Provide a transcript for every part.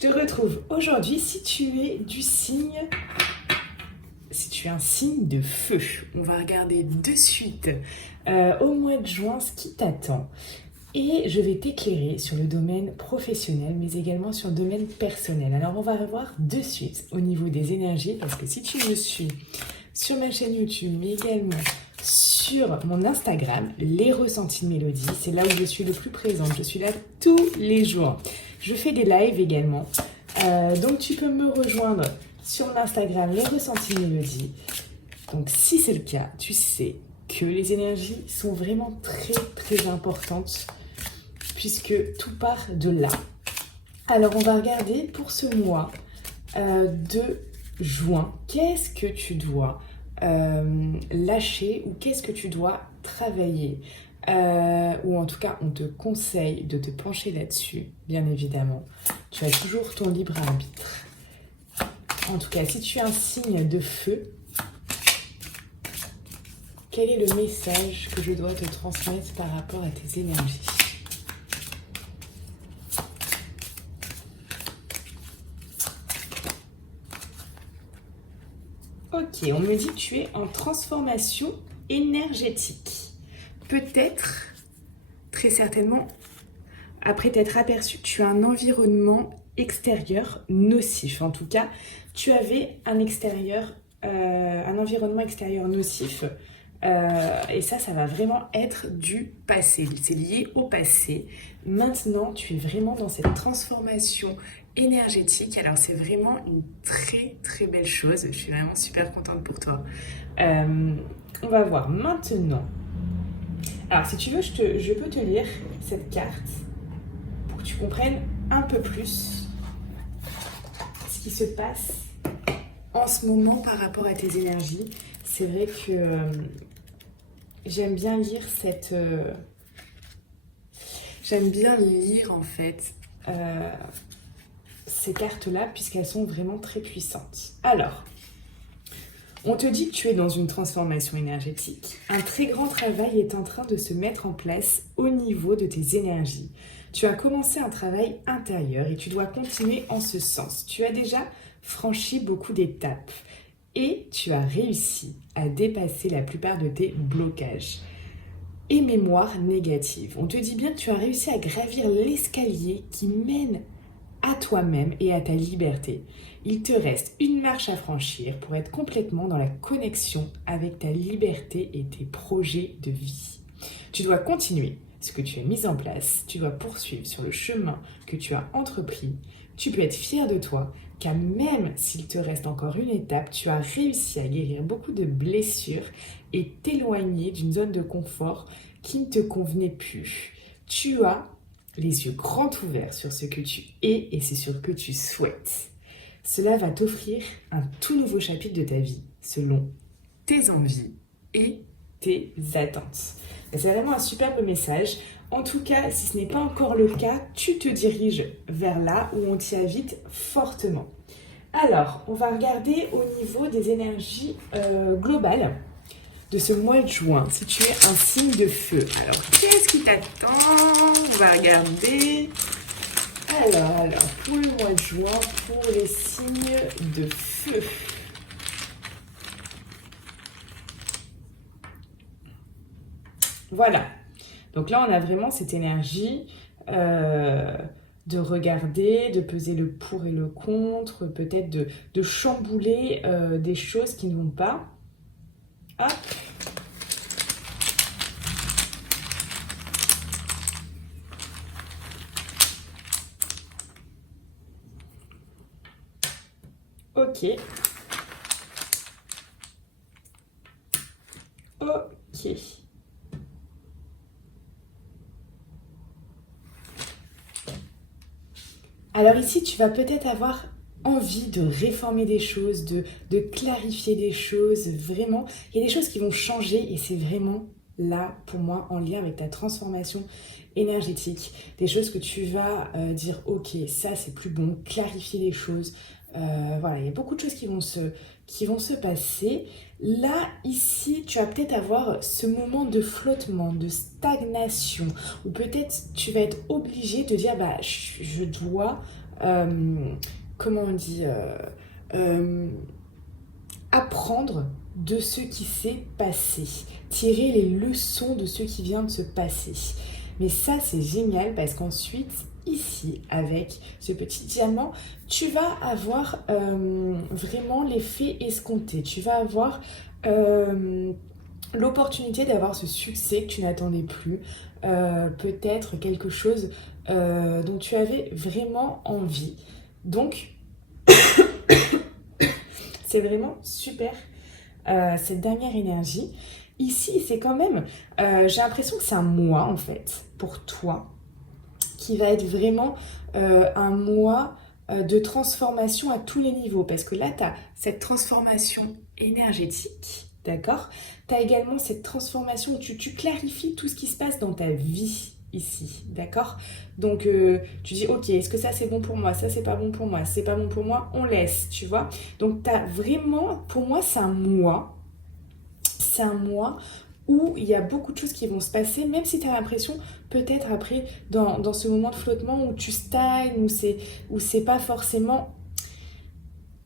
Je te retrouve aujourd'hui si tu es du signe, si tu es un signe de feu. On va regarder de suite au mois de juin ce qui t'attend. Et je vais t'éclairer sur le domaine professionnel, mais également sur le domaine personnel. Alors on va revoir de suite au niveau des énergies, parce que si tu me suis sur ma chaîne YouTube, mais également sur mon Instagram, Les Ressentis de Mélodie, c'est là où je suis le plus présente. Je suis là tous les jours. Je fais des lives également. Donc tu peux me rejoindre sur mon Instagram, Les Ressentis de Mélodie. Donc si c'est le cas, tu sais que les énergies sont vraiment très très importantes puisque tout part de là. Alors on va regarder pour ce mois de juin, qu'est-ce que tu dois lâcher ou qu'est-ce que tu dois travailler ou en tout cas on te conseille de te pencher là-dessus, bien évidemment. Tu as toujours ton libre arbitre. En tout cas, si tu es un signe de feu, quel est le message que je dois te transmettre par rapport à tes énergies ? Ok, on me dit que tu es en transformation énergétique. Peut-être, très certainement, après t'être aperçu que tu as un environnement extérieur nocif. En tout cas, tu avais un environnement extérieur nocif. Et ça va vraiment être du passé. C'est lié au passé. Maintenant, tu es vraiment dans cette transformation énergétique. Alors, c'est vraiment une très, très belle chose. Je suis vraiment super contente pour toi. On va voir maintenant. Alors, si tu veux, je peux te lire cette carte pour que tu comprennes un peu plus ce qui se passe en ce moment par rapport à tes énergies. C'est vrai que j'aime bien lire en fait ces cartes-là puisqu'elles sont vraiment très puissantes. Alors, on te dit que tu es dans une transformation énergétique. Un très grand travail est en train de se mettre en place au niveau de tes énergies. Tu as commencé un travail intérieur et tu dois continuer en ce sens. Tu as déjà franchi beaucoup d'étapes et tu as réussi à dépasser la plupart de tes blocages et mémoires négatives. On te dit bien que tu as réussi à gravir l'escalier qui mène à toi-même et à ta liberté. Il te reste une marche à franchir pour être complètement dans la connexion avec ta liberté et tes projets de vie. Tu dois continuer ce que tu as mis en place, tu dois poursuivre sur le chemin que tu as entrepris. Tu peux être fier de toi, car même s'il te reste encore une étape, tu as réussi à guérir beaucoup de blessures et t'éloigner d'une zone de confort qui ne te convenait plus. Tu as les yeux grands ouverts sur ce que tu es et c'est sur ce que tu souhaites. Cela va t'offrir un tout nouveau chapitre de ta vie, selon tes envies et tes attentes. C'est vraiment un superbe message. En tout cas, si ce n'est pas encore le cas, tu te diriges vers là où on t'y invite fortement. Alors, on va regarder au niveau des énergies globales de ce mois de juin, si tu es un signe de feu. Alors, qu'est-ce qui t'attend ? On va regarder. Alors, pour le mois de juin, pour les signes de feu. Voilà. Donc là, on a vraiment cette énergie de regarder, de peser le pour et le contre, peut-être de chambouler des choses qui ne vont pas. Hop. Ok. Ok. Alors ici, tu vas peut-être avoir envie de réformer des choses, de clarifier des choses, vraiment. Il y a des choses qui vont changer et c'est vraiment là, pour moi, en lien avec ta transformation énergétique. Des choses que tu vas dire, ok, ça c'est plus bon, clarifier les choses. Voilà, il y a beaucoup de choses qui vont se passer. Là, ici, tu vas peut-être avoir ce moment de flottement, de stagnation, ou peut-être tu vas être obligé de dire, bah, je dois comment on dit, apprendre de ce qui s'est passé, tirer les leçons de ce qui vient de se passer. Mais ça, c'est génial parce qu'ensuite, ici, avec ce petit diamant, tu vas avoir vraiment l'effet escompté. Tu vas avoir l'opportunité d'avoir ce succès que tu n'attendais plus. Peut-être quelque chose dont tu avais vraiment envie. Donc, c'est vraiment super cette dernière énergie. Ici, c'est quand même, j'ai l'impression que c'est un mois en fait, pour toi, qui va être vraiment un mois de transformation à tous les niveaux. Parce que là, tu as cette transformation énergétique, d'accord? Tu as également cette transformation où tu clarifies tout ce qui se passe dans ta vie ici, d'accord? Donc, tu dis, ok, est-ce que ça c'est bon pour moi? Ça c'est pas bon pour moi? C'est pas bon pour moi? On laisse, tu vois? Donc, tu as vraiment, pour moi, c'est un mois où il y a beaucoup de choses qui vont se passer, même si tu as l'impression, peut-être après, dans ce moment de flottement où tu stagnes, où c'est pas forcément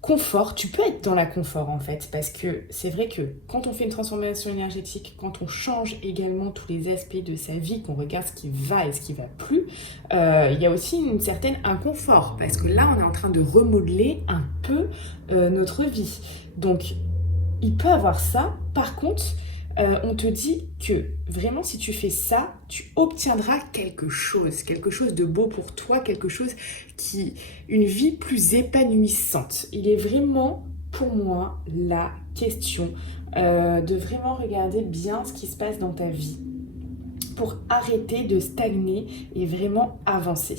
confort. Tu peux être dans la confort en fait, parce que c'est vrai que quand on fait une transformation énergétique, quand on change également tous les aspects de sa vie, qu'on regarde ce qui va et ce qui va plus, il y a aussi une certaine inconfort, parce que là, on est en train de remodeler un peu notre vie. Donc, il peut avoir ça. Par contre, on te dit que vraiment, si tu fais ça, tu obtiendras quelque chose de beau pour toi, une vie plus épanouissante. Il est vraiment, pour moi, la question de vraiment regarder bien ce qui se passe dans ta vie pour arrêter de stagner et vraiment avancer.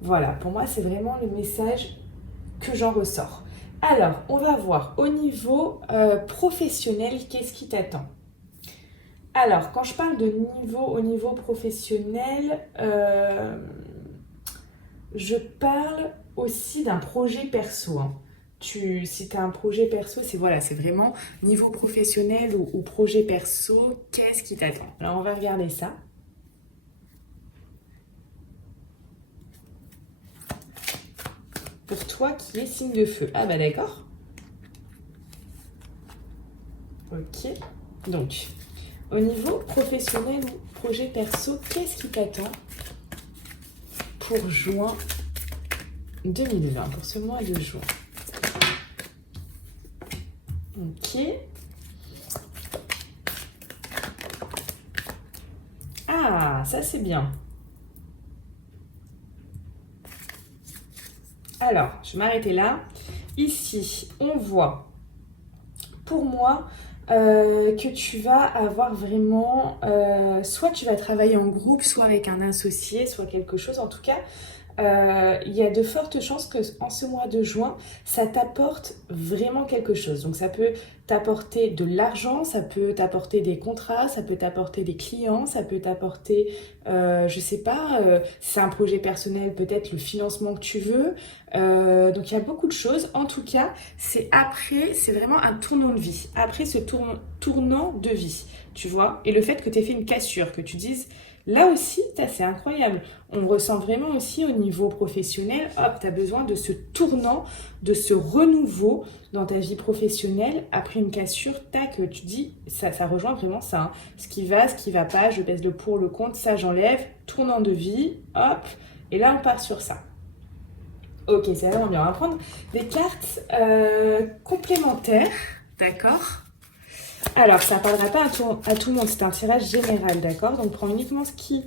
Voilà, pour moi, c'est vraiment le message que j'en ressors. Alors, on va voir au niveau professionnel, qu'est-ce qui t'attend? Alors, quand je parle de au niveau professionnel, je parle aussi d'un projet perso. Hein. Si tu as un projet perso, c'est vraiment niveau professionnel ou projet perso, qu'est-ce qui t'attend? Alors, on va regarder ça. Pour toi qui est signe de feu. Ah bah d'accord. Ok. Donc, au niveau professionnel ou projet perso, qu'est-ce qui t'attend pour juin 2020, pour ce mois de juin? Ok. Ah, ça c'est bien. Alors, je vais m'arrêter là. Ici, on voit, pour moi, que tu vas avoir vraiment, soit tu vas travailler en groupe, soit avec un associé, soit quelque chose. En tout cas, il y a de fortes chances que en ce mois de juin, ça t'apporte vraiment quelque chose. Donc ça peut t'apporter de l'argent, ça peut t'apporter des contrats, ça peut t'apporter des clients, ça peut t'apporter, je sais pas, si c'est un projet personnel, peut-être le financement que tu veux. Donc il y a beaucoup de choses. En tout cas, c'est vraiment un tournant de vie. Après ce tournant de vie, tu vois, et le fait que tu aies fait une cassure, que tu dises, là aussi, c'est incroyable. On ressent vraiment aussi au niveau professionnel, hop, tu as besoin de ce tournant, de ce renouveau dans ta vie professionnelle. Après une cassure, tac, tu dis, ça rejoint vraiment ça. Hein. Ce qui va pas, je baisse le pour, le contre, ça j'enlève. Tournant de vie, hop, et là on part sur ça. Ok, c'est vraiment bien. On va prendre des cartes complémentaires, d'accord? Alors, ça ne parlera pas à tout le monde, c'est un tirage général, d'accord? Donc, prends uniquement ce qui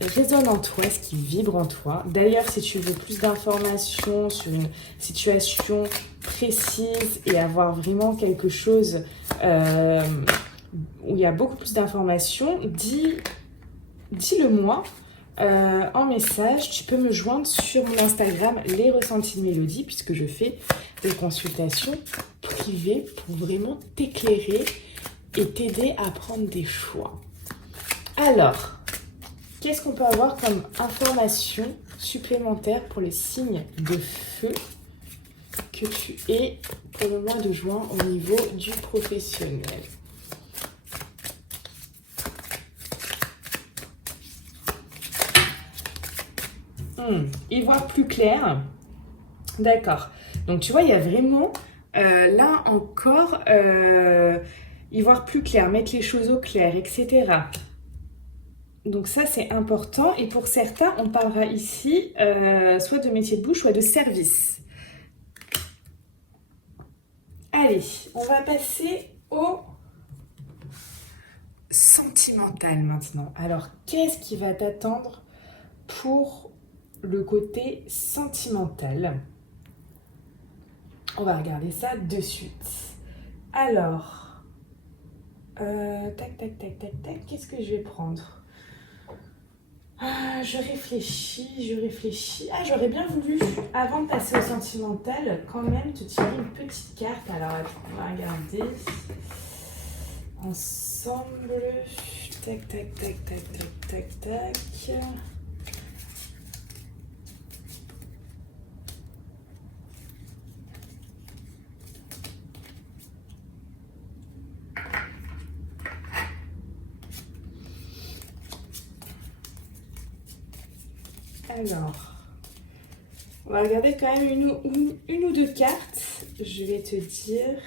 résonne en toi, ce qui vibre en toi. D'ailleurs, si tu veux plus d'informations sur une situation précise et avoir vraiment quelque chose où il y a beaucoup plus d'informations, dis-le moi. En message, tu peux me joindre sur mon Instagram, les ressentis de Mélodie, puisque je fais des consultations privées pour vraiment t'éclairer et t'aider à prendre des choix. Alors, qu'est-ce qu'on peut avoir comme information supplémentaire pour les signes de feu que tu es pour le mois de juin au niveau du professionnel? Y voir plus clair. D'accord. Donc tu vois, il y a vraiment, là encore, y voir plus clair, mettre les choses au clair, etc. Donc ça, c'est important. Et pour certains, on parlera ici soit de métier de bouche, soit de service. Allez, on va passer au sentimental maintenant. Alors, qu'est-ce qui va t'attendre pour le côté sentimental? On va regarder ça de suite. Alors, tac, tac, tac, tac, tac, qu'est-ce que je vais prendre? Ah, je réfléchis. Ah, j'aurais bien voulu, avant de passer au sentimental, quand même te tirer une petite carte. Alors, attends, on va regarder ensemble. Tac, tac, tac, tac, tac, tac, tac. Alors, on va regarder quand même une ou deux cartes. Je vais te dire.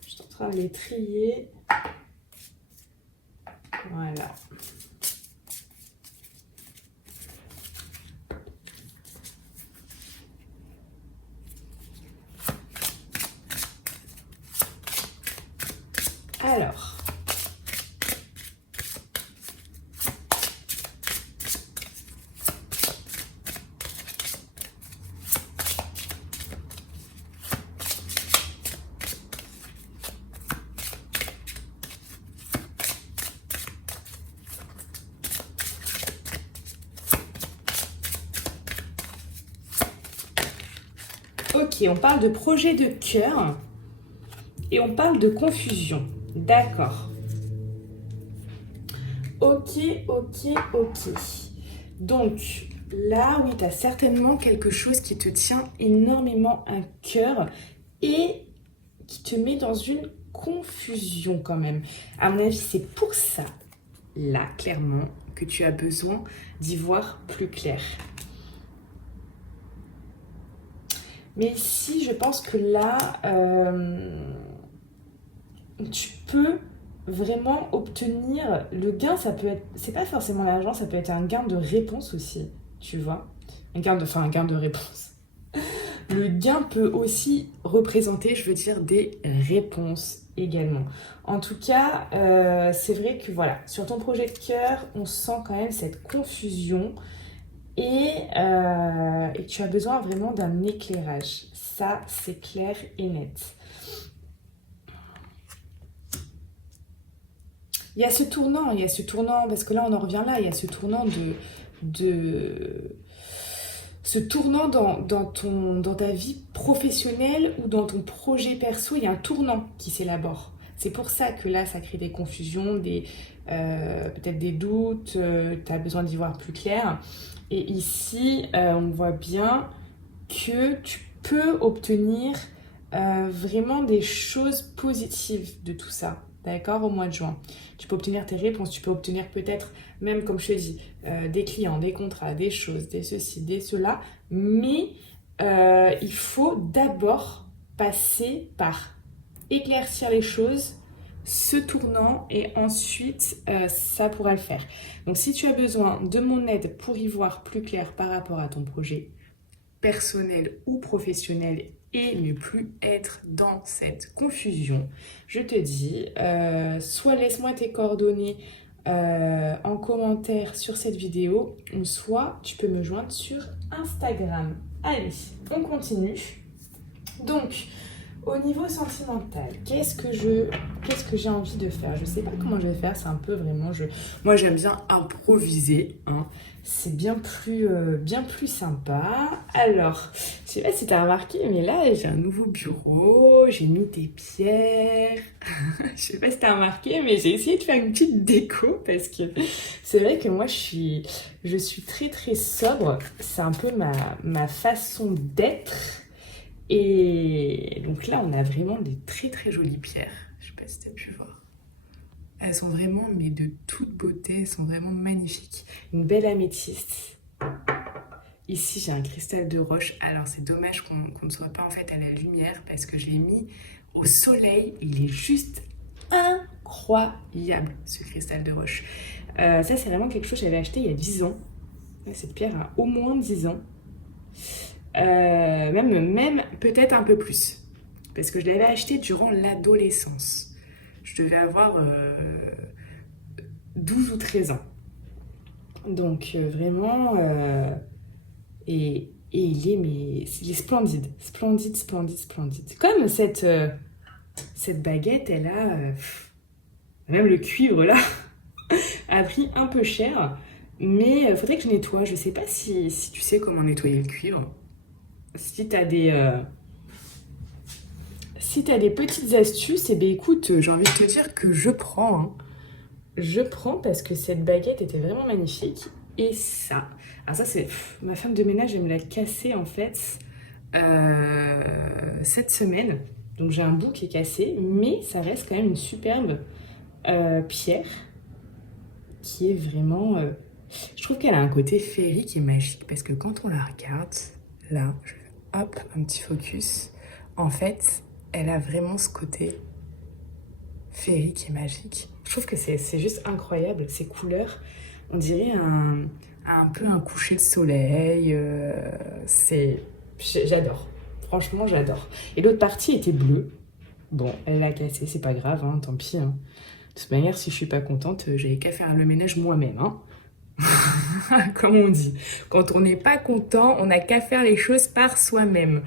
Je suis en train de les trier. Voilà. Alors. Ok, on parle de projet de cœur et on parle de confusion. D'accord. Ok. Donc là, oui, tu as certainement quelque chose qui te tient énormément à cœur et qui te met dans une confusion quand même. À mon avis, c'est pour ça, là, clairement, que tu as besoin d'y voir plus clair. Mais ici, je pense que là, tu peux vraiment obtenir le gain. Ça peut être, c'est pas forcément l'argent, ça peut être un gain de réponse aussi, tu vois. Un gain de réponse. Le gain peut aussi représenter, je veux dire, des réponses également. En tout cas, c'est vrai que voilà, sur ton projet de cœur, on sent quand même cette confusion. Et tu as besoin vraiment d'un éclairage. Ça, c'est clair et net. Il y a ce tournant, parce que là, on en revient là, il y a ce tournant ce tournant dans ta vie professionnelle ou dans ton projet perso, il y a un tournant qui s'élabore. C'est pour ça que là, ça crée des confusions, peut-être des doutes, tu as besoin d'y voir plus clair. Et ici, on voit bien que tu peux obtenir vraiment des choses positives de tout ça, d'accord, au mois de juin. Tu peux obtenir tes réponses, tu peux obtenir peut-être, même comme je te dis, des clients, des contrats, des choses, des ceci, des cela, mais il faut d'abord passer par éclaircir les choses, ce tournant, et ensuite ça pourra le faire. Donc si tu as besoin de mon aide pour y voir plus clair par rapport à ton projet personnel ou professionnel et ne plus être dans cette confusion, je te dis, soit laisse-moi tes coordonnées en commentaire sur cette vidéo, soit tu peux me joindre sur Instagram. Allez, on continue. Donc, au niveau sentimental, qu'est-ce que j'ai envie de faire? Je sais pas comment je vais faire, c'est un peu vraiment... Moi, j'aime bien improviser, hein. C'est bien plus sympa. Alors, je sais pas si tu as remarqué, mais là, j'ai un nouveau bureau, j'ai mis des pierres. Je sais pas si tu as remarqué, mais j'ai essayé de faire une petite déco parce que c'est vrai que moi, je suis très, très sobre. C'est un peu ma façon d'être. Et donc là, on a vraiment des très très jolies pierres. Je sais pas si tu as pu voir. Elles sont vraiment, mais de toute beauté, elles sont vraiment magnifiques. Une belle améthyste. Ici, j'ai un cristal de roche. Alors, c'est dommage qu'on ne soit pas en fait à la lumière parce que je l'ai mis au soleil. Il est juste incroyable, ce cristal de roche. Ça, c'est vraiment quelque chose que j'avais acheté il y a 10 ans. Cette pierre a au moins 10 ans. Même peut-être un peu plus. Parce que je l'avais acheté durant l'adolescence. Je devais avoir 12 ou 13 ans. Donc, vraiment... Et il est splendide. Splendide, splendide, splendide. Comme cette baguette, elle a... même le cuivre, là, a pris un peu cher. Mais il faudrait que je nettoie. Je sais pas si tu sais comment nettoyer le cuivre. Si tu as des petites astuces, eh bien écoute, j'ai envie de te dire que je prends. Hein. Je prends parce que cette baguette était vraiment magnifique. Et ça, alors ça c'est... ma femme de ménage, elle me l'a cassé en fait cette semaine. Donc j'ai un bout qui est cassé, mais ça reste quand même une superbe pierre qui est vraiment... je trouve qu'elle a un côté féerique et magique parce que quand on la regarde, là, je fais hop, un petit focus. En fait, elle a vraiment ce côté féerique et magique. Je trouve que c'est juste incroyable, ces couleurs. On dirait un peu un coucher de soleil. J'adore. Franchement, j'adore. Et l'autre partie était bleue. Bon, elle l'a cassée, c'est pas grave, hein, tant pis. Hein. De toute manière, si je suis pas contente, j'avais qu'à faire le ménage moi-même. Hein. Comme on dit. Quand on n'est pas content, on n'a qu'à faire les choses par soi-même.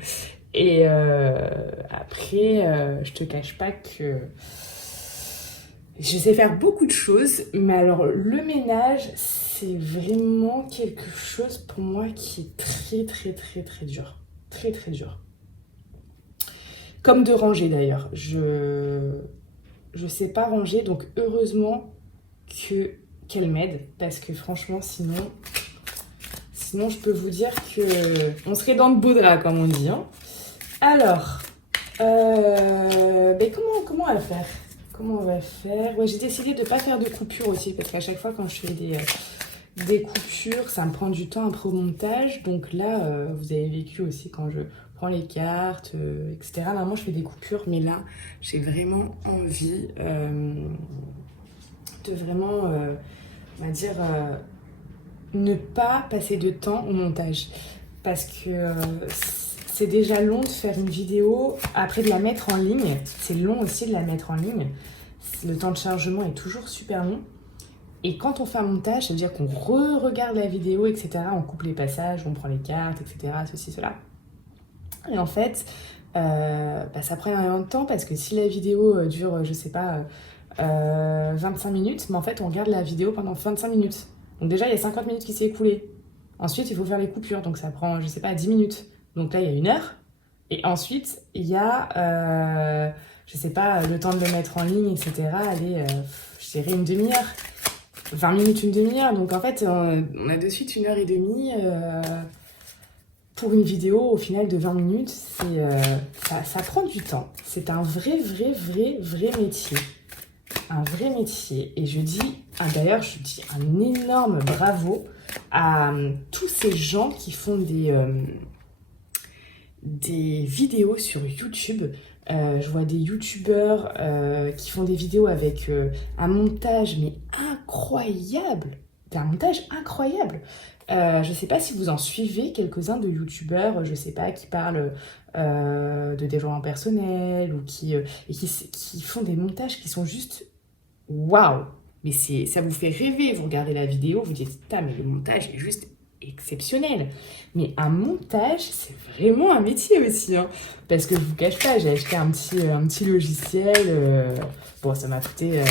Et après, je te cache pas que je sais faire beaucoup de choses, mais alors le ménage, c'est vraiment quelque chose pour moi qui est très très très très dur. Très très dur. Comme de ranger d'ailleurs. Je sais pas ranger, donc heureusement qu'elle m'aide, parce que franchement sinon je peux vous dire que on serait dans le beau drap comme on dit. Hein. Alors, comment on va faire? Comment on va faire? Ouais, j'ai décidé de ne pas faire de coupure aussi, parce qu'à chaque fois quand je fais des coupures, ça me prend du temps après au montage. Donc là, vous avez vécu aussi quand je prends les cartes, etc. Normalement, je fais des coupures, mais là, j'ai vraiment envie de vraiment, on va dire, ne pas passer de temps au montage. Parce que c'est déjà long de faire une vidéo, après de la mettre en ligne. C'est long aussi de la mettre en ligne. Le temps de chargement est toujours super long. Et quand on fait un montage, ça veut dire qu'on re-regarde la vidéo, etc. On coupe les passages, on prend les cartes, etc. Ceci, cela. Et en fait, ça prend énormément de temps parce que si la vidéo dure, je sais pas, 25 minutes, mais en fait, on regarde la vidéo pendant 25 minutes. Donc déjà, il y a 50 minutes qui s'est écoulée. Ensuite, il faut faire les coupures, donc ça prend, je sais pas, 10 minutes. Donc là, il y a 1 heure. Et ensuite, il y a, je sais pas, le temps de le mettre en ligne, etc. Allez, je dirais une demi-heure. 20 minutes, une demi-heure. Donc en fait, on a de suite 1h30 pour une vidéo au final de 20 minutes. Ça prend du temps. C'est un vrai métier. Un vrai métier. Et d'ailleurs, je dis un énorme bravo à tous ces gens qui font des vidéos sur YouTube. Je vois des youtubeurs qui font des vidéos avec un montage mais incroyable. Un montage incroyable. Je sais pas si vous en suivez quelques-uns de youtubeurs, je sais pas, qui parlent de développement personnel ou qui font des montages qui sont juste waouh. Mais ça vous fait rêver. Vous regardez la vidéo, vous dites putain, mais le montage est juste exceptionnel. Mais un montage, c'est vraiment un métier aussi. Hein. Parce que je vous cache pas, j'ai acheté un petit logiciel. Bon, ça m'a coûté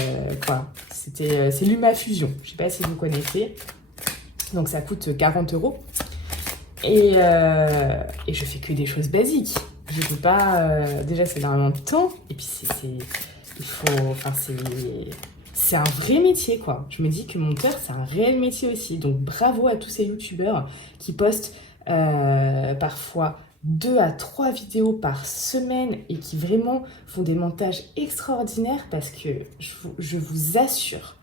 quoi? C'est LumaFusion. Je sais pas si vous connaissez. Donc ça coûte 40 €. Et je fais que des choses basiques. Je peux pas. Déjà, c'est énormément de temps. Et puis c'est un vrai métier, quoi. Je me dis que monteur, c'est un réel métier aussi. Donc, bravo à tous ces youtubeurs qui postent parfois 2 à 3 vidéos par semaine et qui vraiment font des montages extraordinaires parce que je vous assure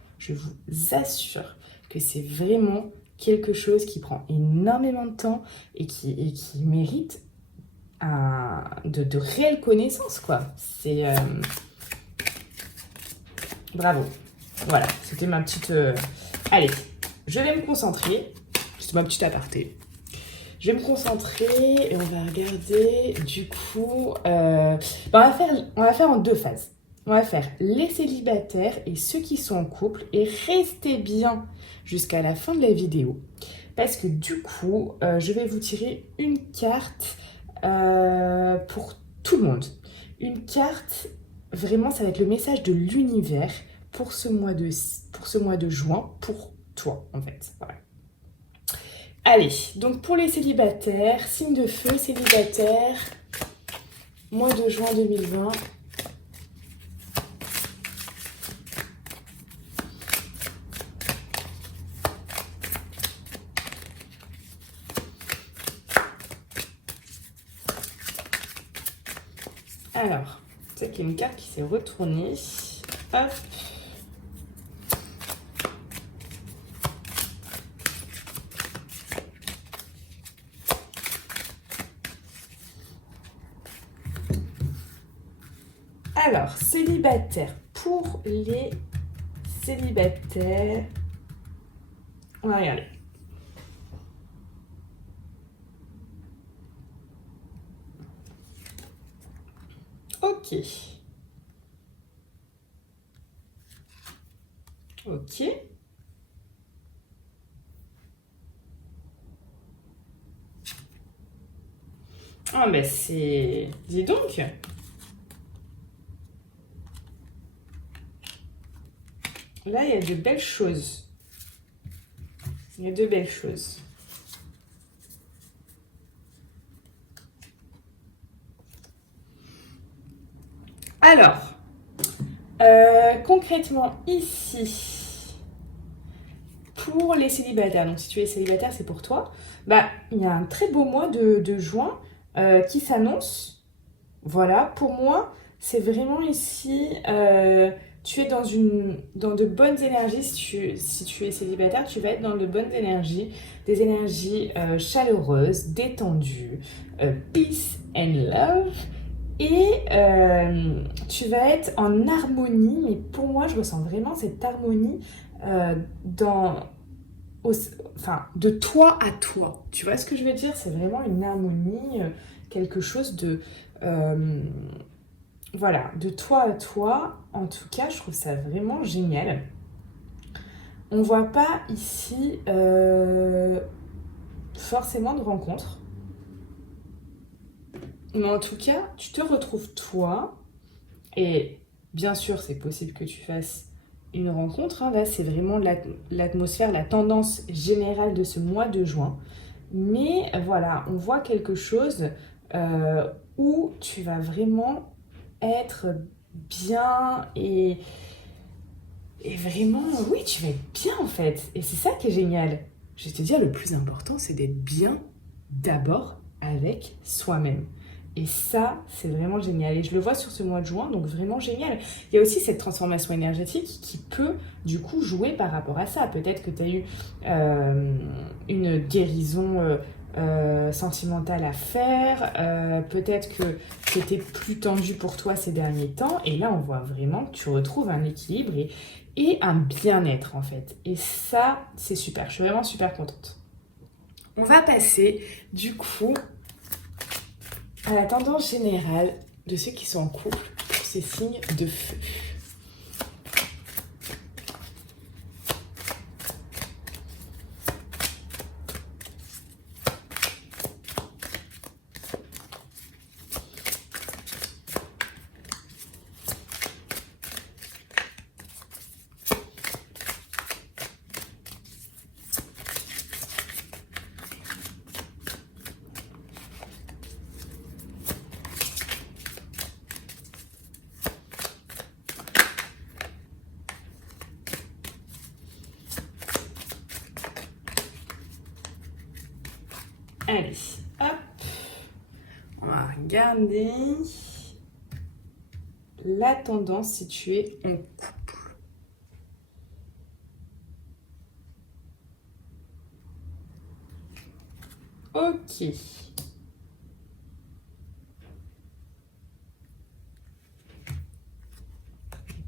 que c'est vraiment quelque chose qui prend énormément de temps et qui mérite de réelles connaissances, quoi. C'est... bravo. Voilà, c'était ma petite... Allez, je vais me concentrer. C'est ma petite aparté. Je vais me concentrer et on va regarder, du coup... on va faire en 2 phases. On va faire les célibataires et ceux qui sont en couple. Et restez bien jusqu'à la fin de la vidéo. Parce que du coup, je vais vous tirer une carte pour tout le monde. Une carte, vraiment, ça va être le message de l'univers pour ce mois de juin, pour toi, en fait. Voilà. Allez, donc pour les célibataires, signe de feu, célibataire, mois de juin 2020. Alors, c'est qu'il y a une carte qui s'est retournée. Hop. Alors, célibataire. Pour les célibataires, on va regarder. Ok. Ok. Ah ben c'est... Dis donc. Là, il y a de belles choses. Il y a de belles choses. Alors, concrètement, ici, pour les célibataires, donc si tu es célibataire, c'est pour toi, bah, il y a un très beau mois de juin qui s'annonce. Voilà, pour moi, c'est vraiment ici, tu es dans de bonnes énergies. Si tu es célibataire, tu vas être dans de bonnes énergies, des énergies chaleureuses, détendues, peace and love. Et tu vas être en harmonie, mais pour moi, je ressens vraiment cette harmonie dans, de toi à toi. Tu vois ce que je veux dire? C'est vraiment une harmonie, quelque chose de... voilà, de toi à toi. En tout cas, je trouve ça vraiment génial. On voit pas ici forcément de rencontres. Mais en tout cas, tu te retrouves toi. Et bien sûr, c'est possible que tu fasses une rencontre. Hein. Là, c'est vraiment l'atmosphère, la tendance générale de ce mois de juin. Mais voilà, on voit quelque chose où tu vas vraiment être bien et vraiment, oui, tu vas être bien en fait. Et c'est ça qui est génial. Je vais te dire, le plus important, c'est d'être bien d'abord avec soi-même. Et ça, c'est vraiment génial. Et je le vois sur ce mois de juin, donc vraiment génial. Il y a aussi cette transformation énergétique qui peut, du coup, jouer par rapport à ça. Peut-être que tu as eu une guérison sentimentale à faire. Peut-être que c'était plus tendu pour toi ces derniers temps. Et là, on voit vraiment que tu retrouves un équilibre et un bien-être, en fait. Et ça, c'est super. Je suis vraiment super contente. On va passer, du coup, à la tendance générale de ceux qui sont en couple pour ces signes de feu. Allez, hop. On va regarder la tendance si tu es en couple. Ok.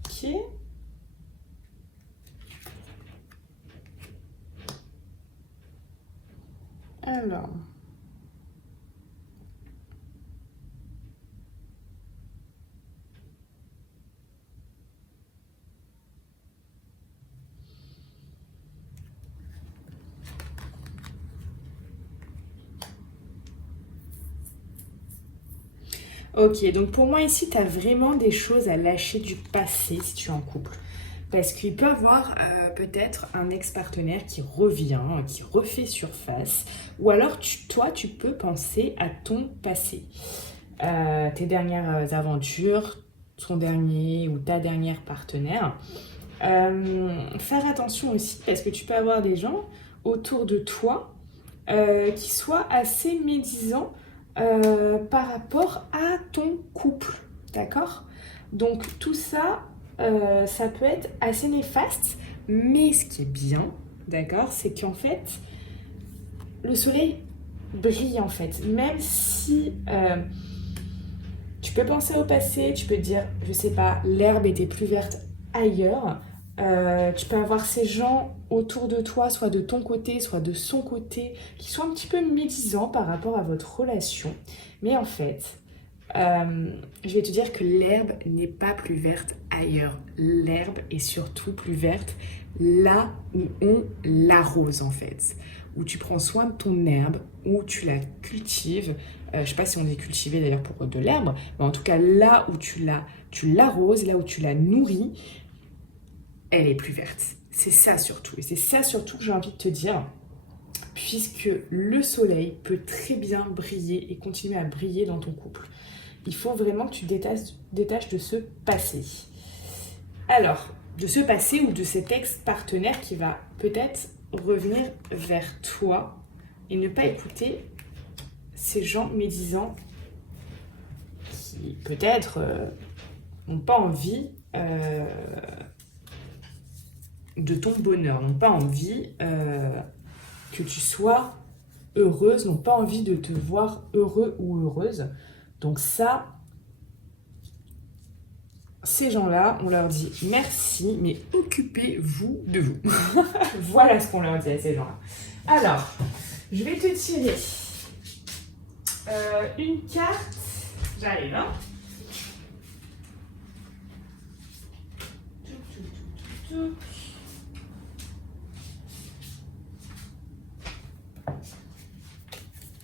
Ok. Alors. Ok, donc pour moi ici, tu as vraiment des choses à lâcher du passé si tu es en couple. Parce qu'il peut y avoir peut-être un ex-partenaire qui revient, qui refait surface. Ou alors, toi, tu peux penser à ton passé. Tes dernières aventures, ton dernier ou ta dernière partenaire. Faire attention aussi parce que tu peux avoir des gens autour de toi qui soient assez médisants par rapport à ton couple, d'accord? Donc tout ça, ça peut être assez néfaste, mais ce qui est bien, d'accord, c'est qu'en fait, le soleil brille en fait, même si tu peux penser au passé, tu peux te dire, je sais pas, l'herbe était plus verte ailleurs. Tu peux avoir ces gens autour de toi, soit de ton côté, soit de son côté, qui sont un petit peu médisants par rapport à votre relation. Mais en fait, je vais te dire que l'herbe n'est pas plus verte ailleurs. L'herbe est surtout plus verte là où on l'arrose en fait. Où tu prends soin de ton herbe, où tu la cultives. Je ne sais pas si on dit cultiver d'ailleurs pour de l'herbe, mais en tout cas là où tu l'arroses, là où tu la nourris, elle est plus verte. C'est ça surtout. Et c'est ça surtout que j'ai envie de te dire, puisque le soleil peut très bien briller et continuer à briller dans ton couple. Il faut vraiment que tu détaches de ce passé. Alors, de ce passé ou de cet ex-partenaire qui va peut-être revenir vers toi et ne pas écouter ces gens médisants qui peut-être n'ont pas envie de ton bonheur, n'ont pas envie que tu sois heureuse, n'ont pas envie de te voir heureux ou heureuse. Donc ça, ces gens-là, on leur dit merci, mais occupez-vous de vous. Voilà ce qu'on leur dit à ces gens-là. Alors, je vais te tirer une carte. J'arrive, hein.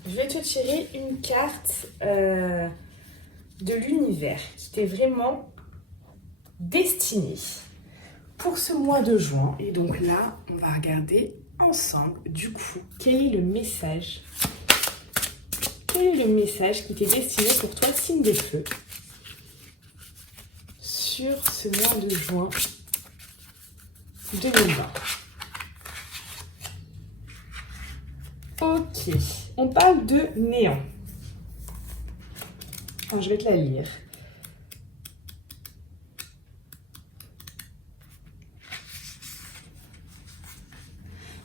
Je vais te tirer une carte de l'univers qui t'est vraiment destinée pour ce mois de juin. Et donc là, on va regarder ensemble, du coup, quel est le message qui t'est destiné pour toi, signe de feu, sur ce mois de juin 2020. Ok, on parle de néant. Alors, je vais te la lire.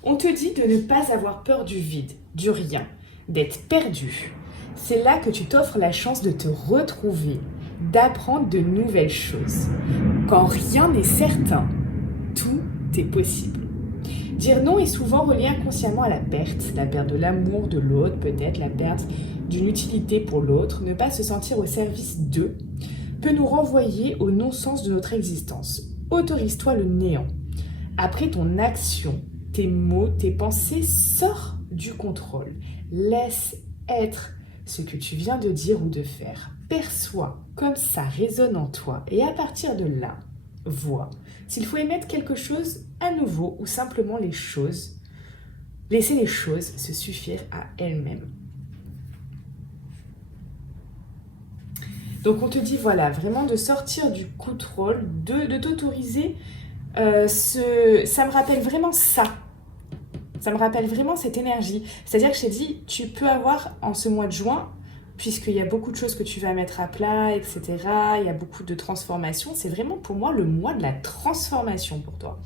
On te dit de ne pas avoir peur du vide, du rien, d'être perdu. C'est là que tu t'offres la chance de te retrouver, d'apprendre de nouvelles choses. Quand rien n'est certain, tout est possible. Dire non est souvent relié inconsciemment à la perte de l'amour de l'autre, peut-être la perte d'une utilité pour l'autre. Ne pas se sentir au service d'eux peut nous renvoyer au non-sens de notre existence. Autorise-toi le néant. Après ton action, tes mots, tes pensées sortent du contrôle. Laisse être ce que tu viens de dire ou de faire. Perçois comme ça résonne en toi et à partir de là, vois s'il faut émettre quelque chose à nouveau ou simplement laisser les choses se suffire à elles-mêmes. Donc on te dit voilà, vraiment de sortir du contrôle, de t'autoriser, ça me rappelle vraiment ça. Ça me rappelle vraiment cette énergie. C'est-à-dire que je t'ai dit, tu peux avoir en ce mois de juin puisqu'il y a beaucoup de choses que tu vas mettre à plat, etc. Il y a beaucoup de transformations. C'est vraiment pour moi le mois de la transformation pour toi.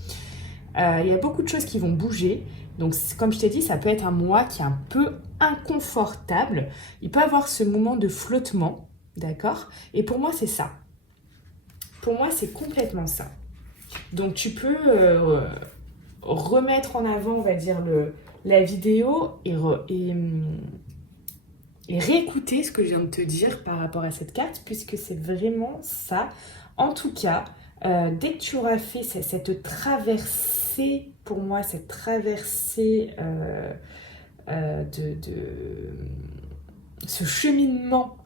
Il y a beaucoup de choses qui vont bouger. Donc, comme je t'ai dit, ça peut être un mois qui est un peu inconfortable. Il peut avoir ce moment de flottement, d'accord? Et pour moi, c'est ça. Pour moi, c'est complètement ça. Donc, tu peux remettre en avant, on va dire, la vidéo et réécouter ce que je viens de te dire par rapport à cette carte, puisque c'est vraiment ça. En tout cas, dès que tu auras fait cette traversée, pour moi, cette traversée de ce cheminement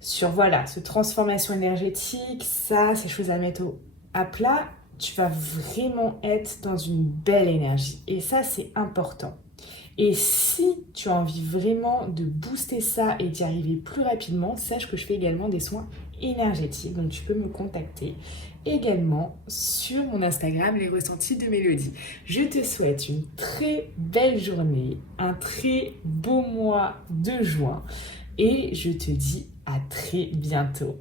sur, voilà, cette transformation énergétique, ça, ces choses à mettre à plat, tu vas vraiment être dans une belle énergie. Et ça, c'est important. Et si tu as envie vraiment de booster ça et d'y arriver plus rapidement, sache que je fais également des soins énergétiques. Donc tu peux me contacter également sur mon Instagram, les ressentis de Mélodie. Je te souhaite une très belle journée, un très beau mois de juin et je te dis à très bientôt.